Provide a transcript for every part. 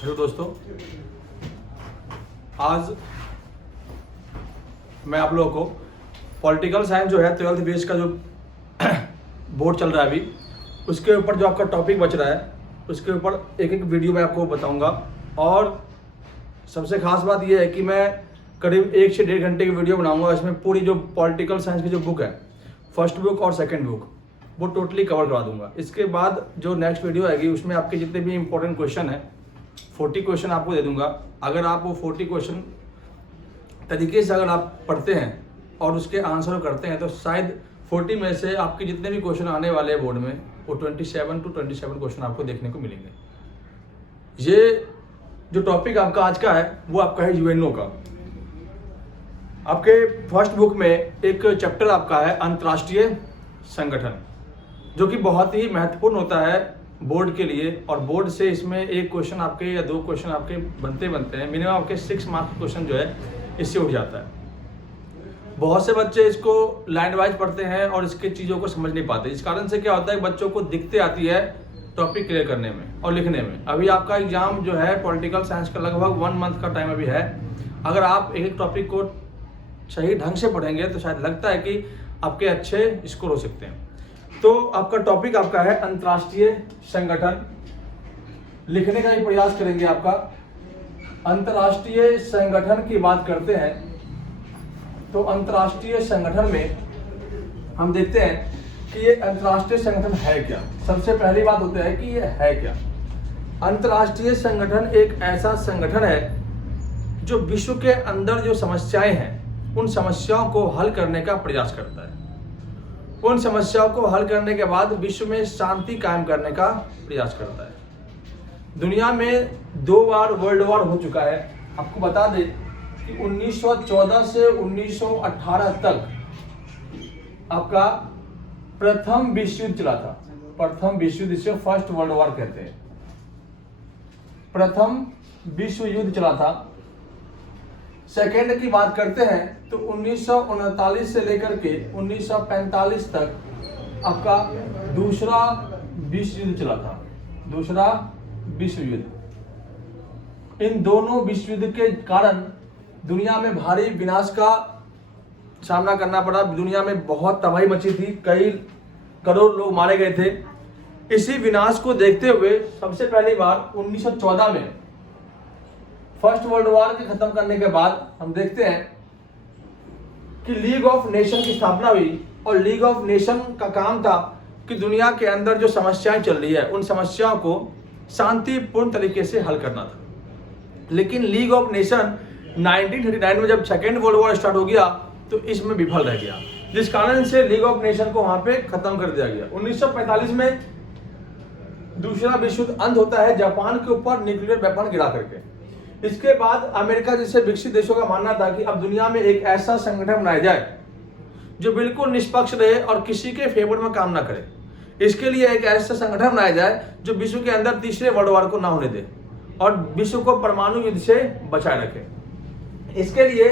Hello दोस्तों, आज मैं आप लोगों को पॉलिटिकल साइंस जो है 12th बेस का जो बोर्ड चल रहा है अभी, उसके ऊपर जो आपका टॉपिक बच रहा है उसके ऊपर एक एक वीडियो मैं आपको बताऊंगा। और सबसे खास बात यह है कि मैं करीब 1 से 1.5 घंटे की वीडियो बनाऊंगा। इसमें पूरी जो पॉलिटिकल साइंस की जो बुक है, फर्स्ट बुक और सेकंड बुक, वो टोटली कवर करा दूंगा। इसके बाद जो नेक्स्ट वीडियो आएगी उसमें आपके जितने भी इंपॉर्टेंट क्वेश्चन है 40 क्वेश्चन आपको दे दूंगा। अगर आप वो 40 क्वेश्चन तरीके से अगर आप पढ़ते हैं और उसके आंसर करते हैं तो शायद 40 में से आपके जितने भी क्वेश्चन आने वाले हैं बोर्ड में वो 27 to 27 क्वेश्चन आपको देखने को मिलेंगे। ये जो टॉपिक आपका आज का है वो आपका है यूएनओ का। आपके फर्स्ट बुक में एक चैप्टर आपका है अंतर्राष्ट्रीय संगठन, जो कि बहुत ही महत्वपूर्ण होता है बोर्ड के लिए। और बोर्ड से इसमें एक क्वेश्चन आपके या 2 क्वेश्चन आपके बनते हैं। मिनिमम आपके 6 मार्क्स क्वेश्चन जो है इससे उठ जाता है। बहुत से बच्चे इसको लाइन वाइज पढ़ते हैं और इसके चीज़ों को समझ नहीं पाते। इस कारण से क्या होता है, बच्चों को दिक्कतें आती है टॉपिक क्लियर करने में और लिखने में। अभी आपका एग्जाम जो है पॉलिटिकल साइंस का लगभग 1 मंथ का टाइम अभी है। अगर आप एक टॉपिक को सही ढंग से पढ़ेंगे तो शायद लगता है कि आपके अच्छे स्कोर हो सकते हैं। तो आपका टॉपिक आपका है अंतर्राष्ट्रीय संगठन। लिखने का ही प्रयास करेंगे आपका। अंतर्राष्ट्रीय संगठन की बात करते हैं तो अंतर्राष्ट्रीय संगठन में हम देखते हैं कि ये अंतर्राष्ट्रीय संगठन है क्या। सबसे पहली बात होती है कि ये है क्या। अंतर्राष्ट्रीय संगठन एक ऐसा संगठन है जो विश्व के अंदर जो समस्याएं हैं उन समस्याओं को हल करने का प्रयास करता है। उन समस्याओं को हल करने के बाद विश्व में शांति कायम करने का प्रयास करता है। दुनिया में 2 बार वर्ल्ड वॉर हो चुका है। आपको बता दें कि 1914 से 1918 तक आपका प्रथम विश्व युद्ध चला था। प्रथम विश्व युद्ध, इसे फर्स्ट वर्ल्ड वॉर कहते हैं। प्रथम विश्व युद्ध चला था। सेकेंड की बात करते हैं तो 1939 से लेकर के 1945 तक आपका दूसरा विश्व युद्ध चला था। दूसरा विश्व युद्ध। इन दोनों विश्व युद्ध के कारण दुनिया में भारी विनाश का सामना करना पड़ा। दुनिया में बहुत तबाही मची थी, कई करोड़ लोग मारे गए थे। इसी विनाश को देखते हुए सबसे पहली बार 1914 में फर्स्ट वर्ल्ड वॉर के खत्म करने के बाद हम देखते हैं कि लीग ऑफ नेशन की स्थापना हुई। और लीग ऑफ नेशन का काम था कि दुनिया के अंदर जो समस्याएं चल रही है उन समस्याओं को शांतिपूर्ण तरीके से हल करना था। लेकिन लीग ऑफ नेशन 1939 में जब सेकेंड वर्ल्ड वॉर स्टार्ट हो गया तो इसमें विफल रह गया, जिस कारण से लीग ऑफ नेशन को वहां पे खत्म कर दिया गया। 1945 में दूसरा विश्व युद्ध अंत होता है जापान के ऊपर न्यूक्लियर वेपन गिरा करके। इसके बाद अमेरिका जैसे विकसित देशों का मानना था कि अब दुनिया में एक ऐसा संगठन बनाया जाए जो बिल्कुल निष्पक्ष रहे और किसी के फेवर में काम ना करे। इसके लिए एक ऐसा संगठन बनाया जाए जो विश्व के अंदर तीसरे वर्ल्ड वॉर को ना होने दे और विश्व को परमाणु युद्ध से बचाए रखे। इसके लिए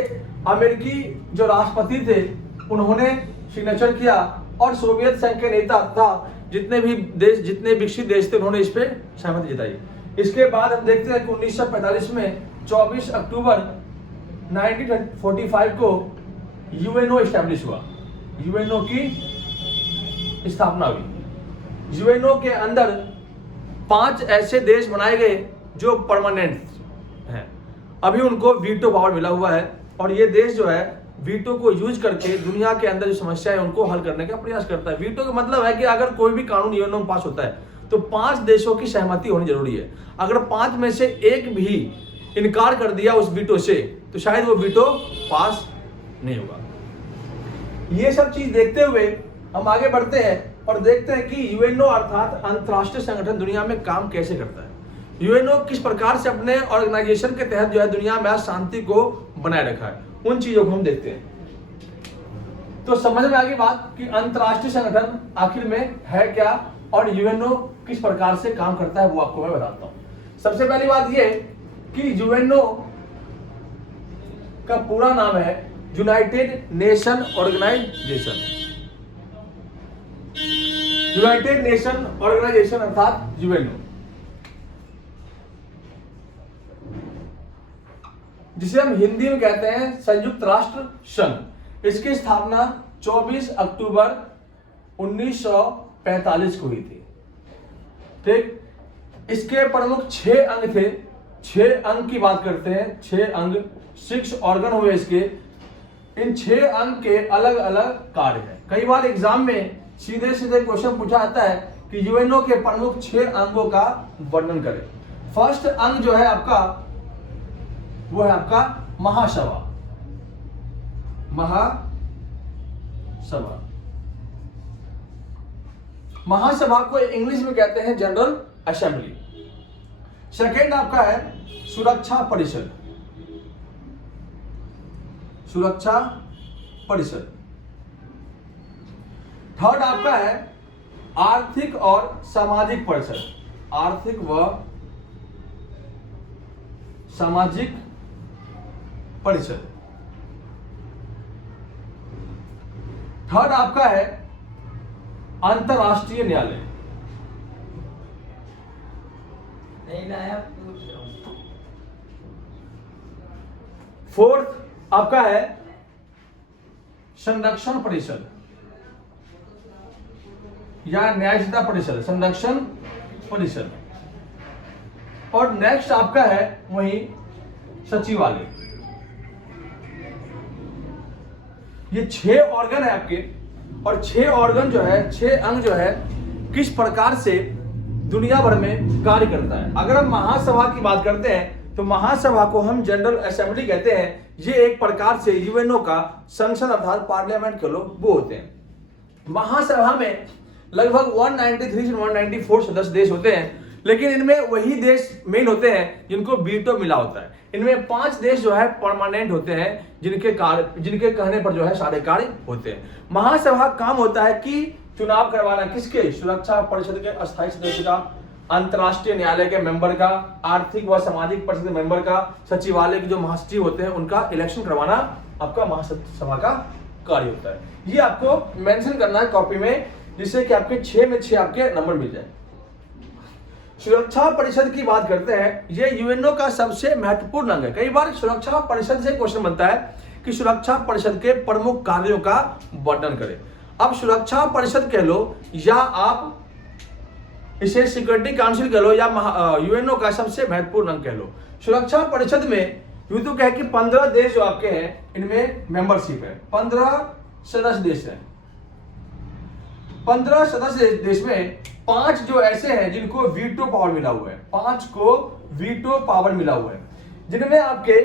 अमेरिकी जो राष्ट्रपति थे उन्होंने सिग्नेचर किया और सोवियत संघ के नेता था जितने भी देश, जितने विकसित देश थे, उन्होंने इस पे सहमति जताई। इसके बाद हम देखते हैं कि 1945 में 24 अक्टूबर 1945 को यूएनओ एस्टैब्लिश हुआ। यूएनओ की स्थापना हुई। यूएनओ के अंदर 5 ऐसे देश बनाए गए जो परमानेंट हैं। अभी उनको वीटो पावर मिला हुआ है और ये देश जो है वीटो को यूज करके दुनिया के अंदर जो समस्या है उनको हल करने का प्रयास करता है। वीटो का मतलब है कि अगर कोई भी कानून यूएनओ में पास होता है तो 5 देशों की सहमति होनी जरूरी है। अगर 5 में से एक भी इनकार कर दिया उस वीटो से तो शायद वो वीटो पास नहीं होगा। ये सब चीज देखते हुए हम आगे बढ़ते हैं और देखते हैं कि यूएनओ अर्थात अंतर्राष्ट्रीय संगठन दुनिया में काम कैसे करता है। यूएनओ किस प्रकार से अपने ऑर्गेनाइजेशन के तहत जो है दुनिया में आज शांति को बनाए रखा है, उन चीजों को हम देखते हैं। तो समझ में आ गई बात कि अंतर्राष्ट्रीय संगठन आखिर में है क्या और यूएनओ किस प्रकार से काम करता है, वो आपको मैं बताता हूं। सबसे पहली बात ये कि यूएनओ का पूरा नाम है united nation organization. United nation organization अर्थात यूएनओ। जिसे हम हिंदी में कहते हैं संयुक्त राष्ट्र संघ। इसकी स्थापना 24 अक्टूबर 1945 को हुई थी। ठीक, इसके प्रमुख 6 अंग थे। 6 अंग की बात करते हैं, 6 अंग, 6 ऑर्गन हुए इसके। इन 6 अंग के अलग अलग कार्य हैं। कई बार एग्जाम में सीधे सीधे क्वेश्चन पूछा जाता है कि यूएनओ के प्रमुख 6 अंगों का वर्णन करें। फर्स्ट अंग जो है आपका, वो है आपका महासभा। महासभा को इंग्लिश में कहते हैं जनरल असेंबली। सेकेंड आपका है सुरक्षा परिषद। सुरक्षा परिषद। थर्ड आपका है आर्थिक और सामाजिक परिषद। आर्थिक व सामाजिक परिषद। थर्ड आपका है अंतरराष्ट्रीय न्यायालय। नहीं लाया, पूछ रहा हूं। फोर्थ आपका है संरक्षण परिषद या न्यायिकता परिषद, संरक्षण परिषद। और नेक्स्ट आपका है वही सचिवालय। ये 6 ऑर्गन है आपके, और 6 ऑर्गन जो है, 6 अंग जो है, किस प्रकार से दुनिया भर में कार्य करता है। अगर हम महासभा की बात करते हैं तो महासभा को हम जनरल असेंबली कहते हैं। ये एक प्रकार से यूएनओ का संसद अर्थात पार्लियामेंट के लोग वो होते हैं। महासभा में लगभग 193 से 194 सदस्य देश होते हैं, लेकिन इनमें वही देश मेन होते हैं जिनको वीटो मिला होता है। इनमें 5 देश जो है परमानेंट होते हैं, जिनके कहने पर जो है सारे कार्य होते हैं। महासभा काम होता है कि चुनाव करवाना किसके, सुरक्षा परिषद के अस्थायी सदस्य का, अंतरराष्ट्रीय न्यायालय के मेंबर का, आर्थिक व सामाजिक परिषद के मेंबर का, सचिवालय के जो महासचिव होते हैं उनका इलेक्शन करवाना आपका महासभा का कार्य होता है। ये आपको मेंशन करना है कॉपी में, जिससे कि आपके 6 में 6 आपके नंबर मिल जाए। सुरक्षा परिषद की बात करते हैं, ये यूएनओ का सबसे महत्वपूर्ण अंग है। कई बार सुरक्षा परिषद से क्वेश्चन बनता है कि सुरक्षा परिषद के प्रमुख कार्यों का वर्णन करें। अब सुरक्षा परिषद कह लो या आप इसे सिक्योरिटी काउंसिल कह लो या यूएनओ का सबसे महत्वपूर्ण अंग कह लो। सुरक्षा परिषद में यूं तो कह कि 15 देश जो आपके हैं इनमें मेंबरशिप है। 15 सदस्य देश हैं। 15 सदस्य देश में 5 जो ऐसे हैं जिनको वीटो पावर मिला हुआ है। 5 को वीटो पावर मिला हुआ है, जिनमें आपके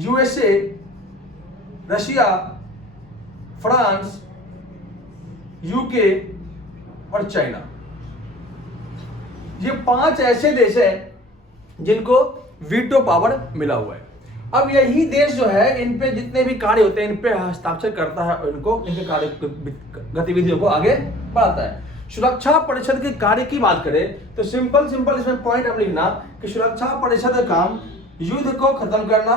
यूएसए, रशिया, फ्रांस, यूके और चाइना। ये 5 ऐसे देश हैं जिनको वीटो पावर मिला हुआ है। अब यही देश जो है इन पे जितने भी कार्य होते हैं इन पे हस्ताक्षर करता है और इनको इनके कार्य गतिविधियों को आगे बढ़ाता है। सुरक्षा परिषद के कार्य की बात करें तो सिंपल इसमें पॉइंट हम लिखना कि सुरक्षा परिषद का काम युद्ध को खत्म करना,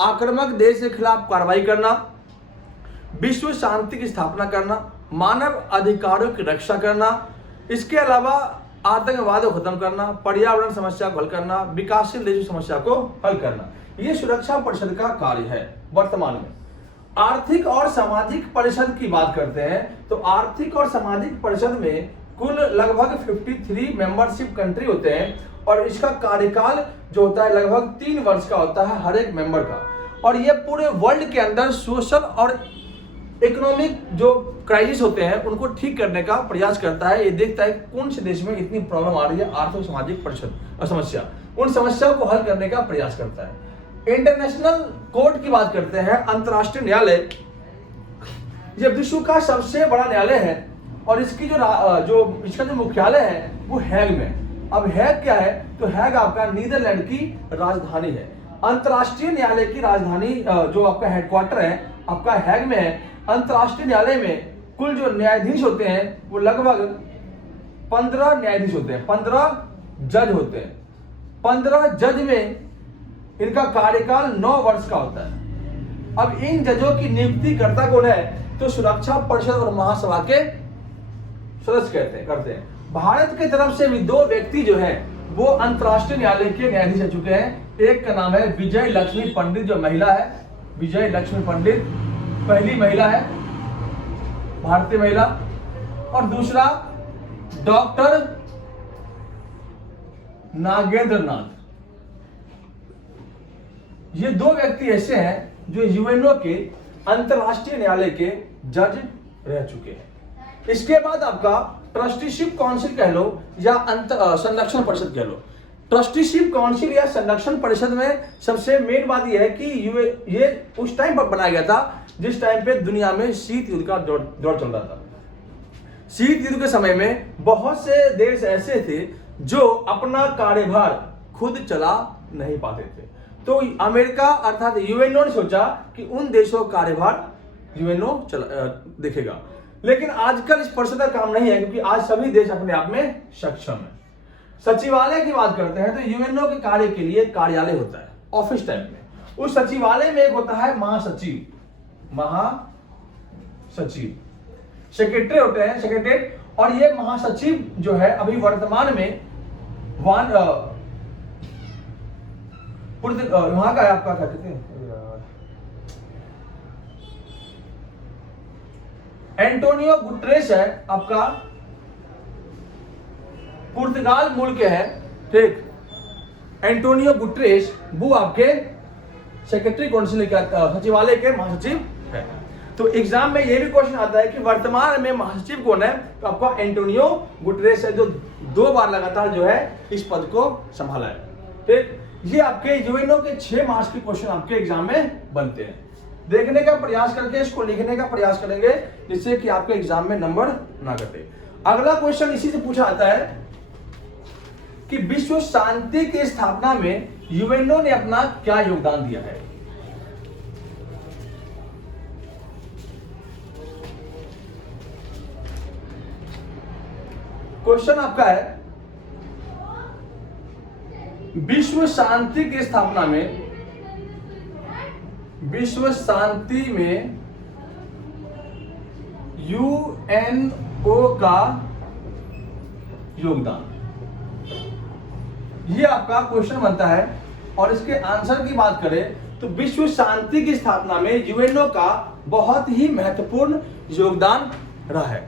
आक्रामक देश के खिलाफ कार्रवाई करना, विश्व शांति की स्थापना करना, मानव अधिकारों की रक्षा करना, इसके अलावा आतंकवाद को खत्म करना, पर्यावरण समस्या को हल करना, विकासशील देशों की समस्या को हल करना। ये सुरक्षा परिषद का कार्य है वर्तमान में। आर्थिक और सामाजिक परिषद की बात करते हैं तो आर्थिक और सामाजिक परिषद में कुल लगभग 53 मेंबरशिप कंट्री होते हैं, और इसका कार्यकाल जो होता है लगभग 3 वर्ष का होता है हर एक मेंबर का। और ये पूरे वर्ल्ड के अंदर सोशल और इकोनॉमिक जो क्राइसिस होते हैं उनको ठीक करने का प्रयास करता है। ये देखता है कौन से देश में इतनी प्रॉब्लम आ रही है आर्थिक सामाजिक परिषद समस्या, उन समस्याओं को हल करने का प्रयास करता है। इंटरनेशनल कोर्ट की बात करते हैं, अंतरराष्ट्रीय न्यायालय, ये विश्व का सबसे बड़ा न्यायालय है और इसकी इसका जो मुख्यालय है वो हैग में। अब हैग क्या है तो हैग आपका नीदरलैंड की राजधानी है। अंतरराष्ट्रीय न्यायालय की राजधानी जो आपका हेडक्वार्टर है आपका हैग में है। अंतरराष्ट्रीय न्यायालय में कुल जो न्यायाधीश होते हैं वो लगभग 15 न्यायाधीश होते हैं, 15 जज होते हैं। 15 जज में इनका कार्यकाल 9 वर्ष का होता है। अब इन जजों की नियुक्ति करता कौन है तो सुरक्षा परिषद और महासभा के सदस्य करते हैं। भारत की तरफ से भी 2 व्यक्ति जो है वो अंतर्राष्ट्रीय न्यायालय के न्यायाधीश रह चुके हैं। एक का नाम है विजय लक्ष्मी पंडित, जो महिला है, विजय लक्ष्मी पंडित पहली महिला है, भारतीय महिला। और दूसरा डॉक्टर नागेंद्र नाथ। ये दो व्यक्ति ऐसे हैं जो यूएनओ के अंतरराष्ट्रीय न्यायालय के जज रह चुके हैं। इसके बाद आपका ट्रस्टीशिप काउंसिल कह लो या संरक्षण परिषद कह लो। ट्रस्टीशिप काउंसिल या संरक्षण परिषद में सबसे मेन बात यह है कि ये उस टाइम पर बनाया गया था जिस टाइम पे दुनिया में शीत युद्ध का दौर चल रहा था। शीत युद्ध के समय में बहुत से देश ऐसे थे जो अपना कार्यभार खुद चला नहीं पाते थे, तो अमेरिका अर्थात यूएनओ ने सोचा कि उन देशों का कार्यभार यूएनओ देखेगा। लेकिन आजकल इस परिषद का काम नहीं है, क्योंकि आज सभी देश अपने आप में सक्षम है। सचिवालय की बात करते हैं तो यूएनओ के कार्य के लिए कार्यालय होता है, ऑफिस टाइप में। उस सचिवालय में एक होता है महासचिव, सेक्रेटरी होते हैं, सेक्रेटरी। और ये महासचिव जो है अभी वर्तमान में वहां का है, आपका क्या कहते हैं, एंटोनियो गुटरेस है, आपका पुर्तगाल मूल के हैं, ठीक। एंटोनियो गुटरेस वो आपके सेक्रेटरी काउंसिल के सचिवालय के महासचिव है। तो एग्जाम में ये भी क्वेश्चन आता है कि वर्तमान में महासचिव कौन है, तो आपका एंटोनियो गुटरेस है, जो 2 बार लगातार जो है इस पद को संभाला है, ठीक। ये आपके यूएनओ के 6 मार्क्स के क्वेश्चन आपके एग्जाम में बनते हैं। देखने का प्रयास करके इसको लिखने का प्रयास करेंगे, जिससे कि आपके एग्जाम में नंबर ना कटे। अगला क्वेश्चन इसी से पूछा आता है कि विश्व शांति की स्थापना में यूएनओ ने अपना क्या योगदान दिया है। क्वेश्चन आपका है विश्व शांति की स्थापना में, विश्व शांति में यूएनओ का योगदान, ये आपका क्वेश्चन बनता है। और इसके आंसर की बात करें तो विश्व शांति की स्थापना में यूएनओ का बहुत ही महत्वपूर्ण योगदान रहा है।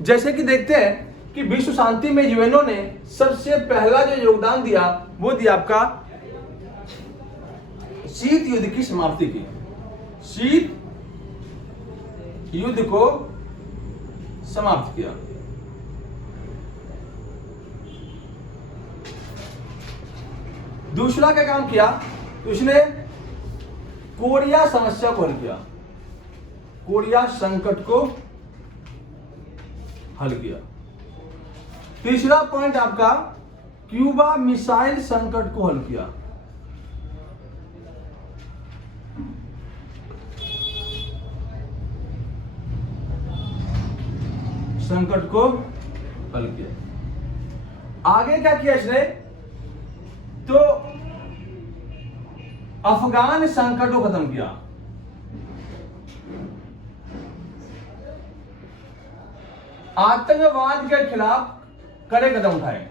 जैसे कि देखते हैं कि विश्व शांति में यूएनओ ने सबसे पहला जो योगदान दिया वो दिया आपका शीत युद्ध की समाप्ति की, शीत युद्ध को समाप्त किया। दूसरा क्या काम किया, तो उसने कोरिया समस्या को हल किया, कोरिया संकट को हल किया। तीसरा पॉइंट आपका क्यूबा मिसाइल संकट को हल किया। संकट को हल किया। आगे क्या किया इसने, तो अफगान संकट को खत्म किया। आतंकवाद के खिलाफ कड़े कदम उठाए।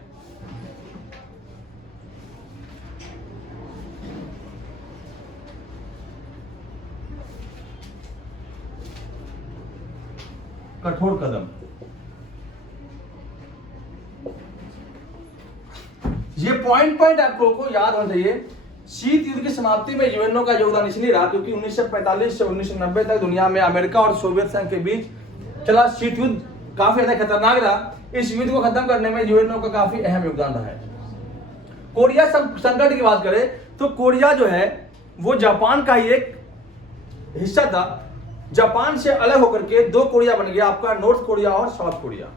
कठोर कदम। ये पॉइंट आप लोगों को याद होना चाहिए। शीत युद्ध की समाप्ति में यूएनओ का योगदान इसलिए रहा क्योंकि 1945 से 1990 तक दुनिया में अमेरिका और सोवियत संघ के बीच चला शीत युद्ध काफी ज्यादा खतरनाक रहा। इस युद्ध को खत्म करने में यूएनओ का काफी अहम योगदान रहा है। कोरिया संकट की बात करें तो कोरिया जो है वो जापान का ही एक हिस्सा था। जापान से अलग होकर के 2 कोरिया बन गया, आपका नॉर्थ कोरिया और साउथ कोरिया।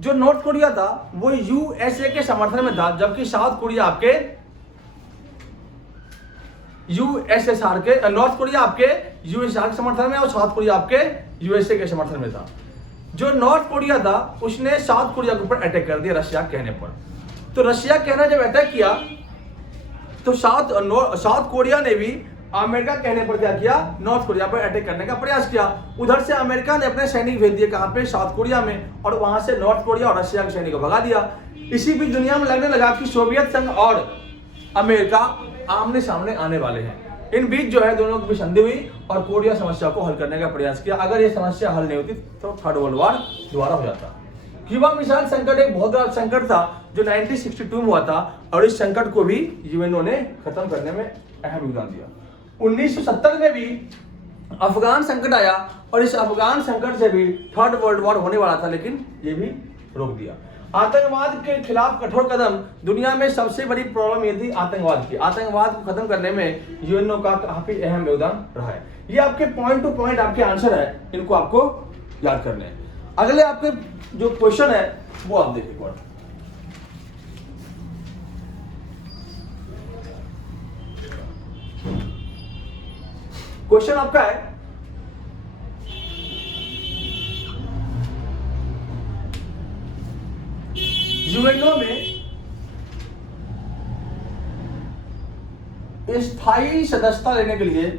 जो नॉर्थ कोरिया था वो यूएसए के समर्थन में था, जबकि साउथ कोरिया आपके यूएसएसआर के, नॉर्थ कोरिया आपके यूएसएसआर के समर्थन में और साउथ कोरिया आपके यूएसए के समर्थन में था। जो नॉर्थ कोरिया था उसने साउथ कोरिया के ऊपर अटैक कर दिया रशिया कहने पर। तो रशिया कहना जब अटैक किया तो साउथ कोरिया ने भी अमेरिका कहने पर क्या किया, नॉर्थ कोरिया पर अटैक करने का प्रयास किया। उधर से अमेरिका ने अपने सैनिक भेज दिए कहां पे, साउथ कोरिया में, और वहां से नॉर्थ कोरिया और रशिया के सैनिकों को भगा दिया। इसी बीच दुनिया में लगने लगा कि सोवियत संघ और अमेरिका आमने सामने आने वाले हैं। इन बीच जो है दोनों की भी संधि हुई और कोरिया समस्या को हल करने का प्रयास किया। अगर ये समस्या हल नहीं होती तो थर्ड वर्ल्ड वॉर दोबारा हो जाता। क्यूबा मिसाइल संकट एक बहुत बड़ा संकट था जो 1962 में हुआ था, और इस संकट को भी यूएनओ ने खत्म करने में अहम योगदान दिया। 1970 में भी अफगान संकट आया, और इस अफगान संकट से भी थर्ड वर्ल्ड वॉर होने वाला था, लेकिन ये भी रोक दिया। आतंकवाद के खिलाफ कठोर कदम, दुनिया में सबसे बड़ी प्रॉब्लम ये थी आतंकवाद की। आतंकवाद को खत्म करने में यूएनओ का काफी अहम योगदान रहा है। ये आपके पॉइंट टू पॉइंट आपके आंसर है, इनको आपको याद करने हैं। अगले आपके जो क्वेश्चन है वो आप देखिए। क्वेश्चन आपका है, यूएनओ में स्थायी सदस्यता लेने के लिए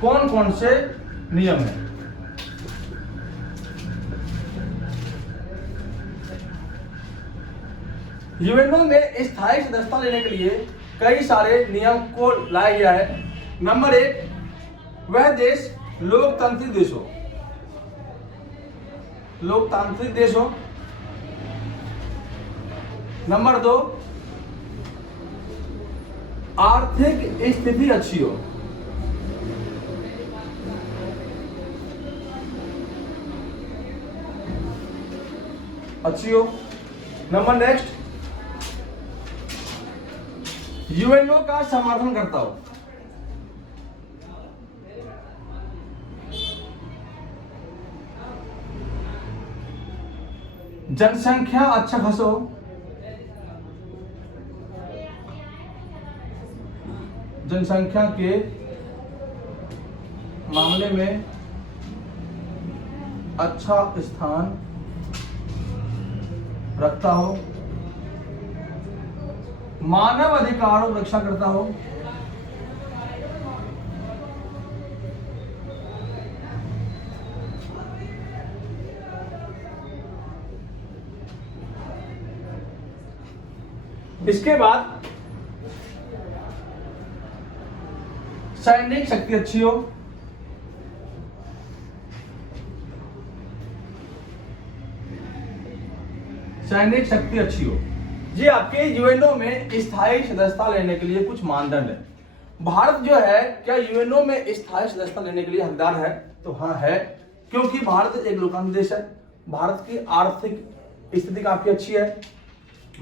कौन कौन से नियम हैं? यूएनओ में स्थायी सदस्यता लेने के लिए कई सारे नियम को लाया गया है। नंबर 1, वह देश लोकतांत्रिक देश हो। नंबर 2, आर्थिक स्थिति अच्छी हो। नंबर नेक्स्ट, यूएनओ का समर्थन करता हो। जनसंख्या अच्छा खासा हो। जनसंख्या के मामले में अच्छा स्थान रखता हो। मानव अधिकारों की रक्षा करता हो। इसके बाद सैनिक शक्ति अच्छी हो। ये आपके यूएनओ में स्थायी सदस्यता लेने के लिए कुछ मानदंड है। भारत जो है क्या यूएनओ में स्थायी सदस्यता लेने के लिए हकदार है? तो हाँ है, क्योंकि भारत एक लोकतांत्रिक देश है। भारत की आर्थिक स्थिति काफी अच्छी है।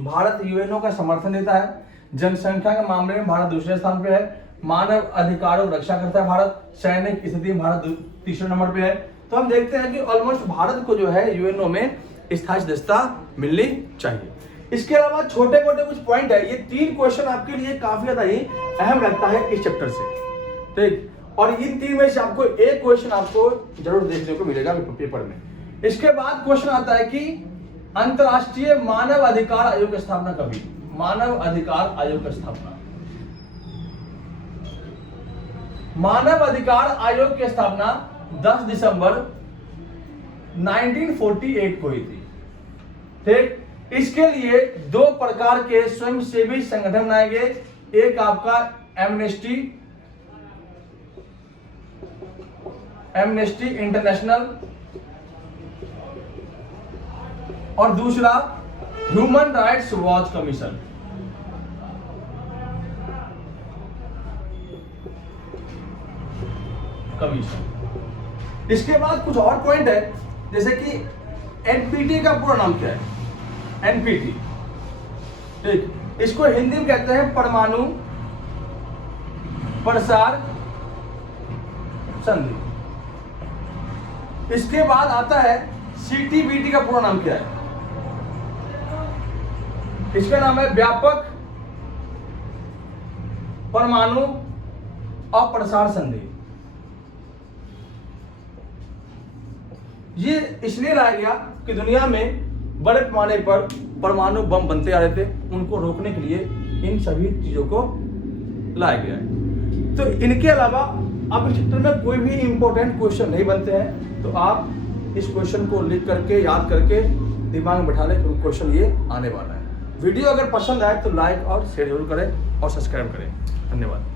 भारत यूएनओ का समर्थन देता है। जनसंख्या के मामले में भारत दूसरे स्थान पे है। मानव अधिकारों की रक्षा करता है भारत। सैनिक स्थिति में भारत तीसरे नंबर पे है। तो हम देखते हैं कि ऑलमोस्ट भारत को जो है यूएनओ में स्थायी सदस्यता मिलनी चाहिए। इसके अलावा छोटे मोटे कुछ पॉइंट है। ये 3 क्वेश्चन आपके लिए काफी ज्यादा ही अहम लगता है इस चैप्टर से, ठीक। और इन 3 में से आपको एक क्वेश्चन आपको जरूर देखने को मिलेगा पेपर में। इसके बाद क्वेश्चन आता है कि अंतरराष्ट्रीय मानव अधिकार आयोग की स्थापना कभी? मानव अधिकार आयोग की स्थापना, मानव अधिकार आयोग की स्थापना 10 दिसंबर 1948 को हुई थी, ठीक। इसके लिए 2 प्रकार के स्वयंसेवी संगठन बनाए गए। एक आपका एमनेस्टी इंटरनेशनल और दूसरा ह्यूमन राइट्स वॉच कमीशन। इसके बाद कुछ और पॉइंट है, जैसे कि एनपीटी का पूरा नाम क्या है? एनपीटी, ठीक। इसको हिंदी में कहते हैं परमाणु प्रसार संधि। इसके बाद आता है सीटीबीटी का पूरा नाम क्या है? इसका नाम है व्यापक परमाणु अप्रसार संधि। ये इसलिए लाया गया कि दुनिया में बड़े पैमाने पर परमाणु बम बनते आ रहे थे, उनको रोकने के लिए इन सभी चीज़ों को लाया गया है। तो इनके अलावा अब इस चित्र में कोई भी इंपॉर्टेंट क्वेश्चन नहीं बनते हैं, तो आप इस क्वेश्चन को लिख करके याद करके दिमाग में बैठा लें कि क्वेश्चन ये आने वाला है। वीडियो अगर पसंद आए तो लाइक और शेयर जरूर करें और सब्सक्राइब करें। धन्यवाद।